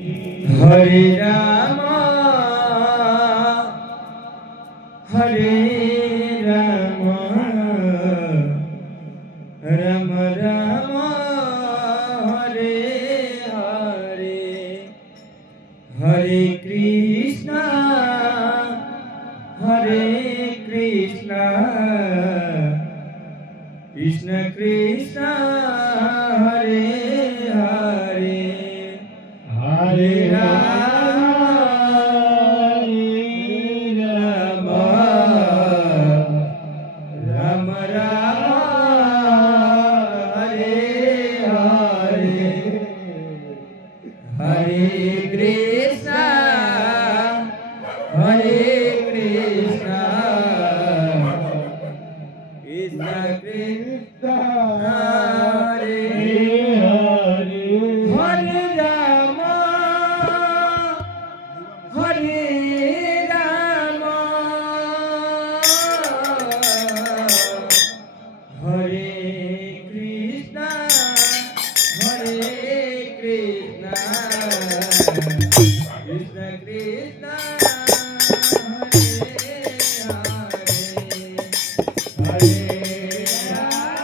Hare Ram Hare Ram Ram Ram Hare Hare Hare Krishna Krishna Krishna Hare Hare Hare Ram Ram Ram Hare Hare Hare Krishna Krishna Krishna Hare Hare Hare Ram Hare Krishna Krishna Krishna Hare Ram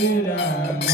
Hare Rama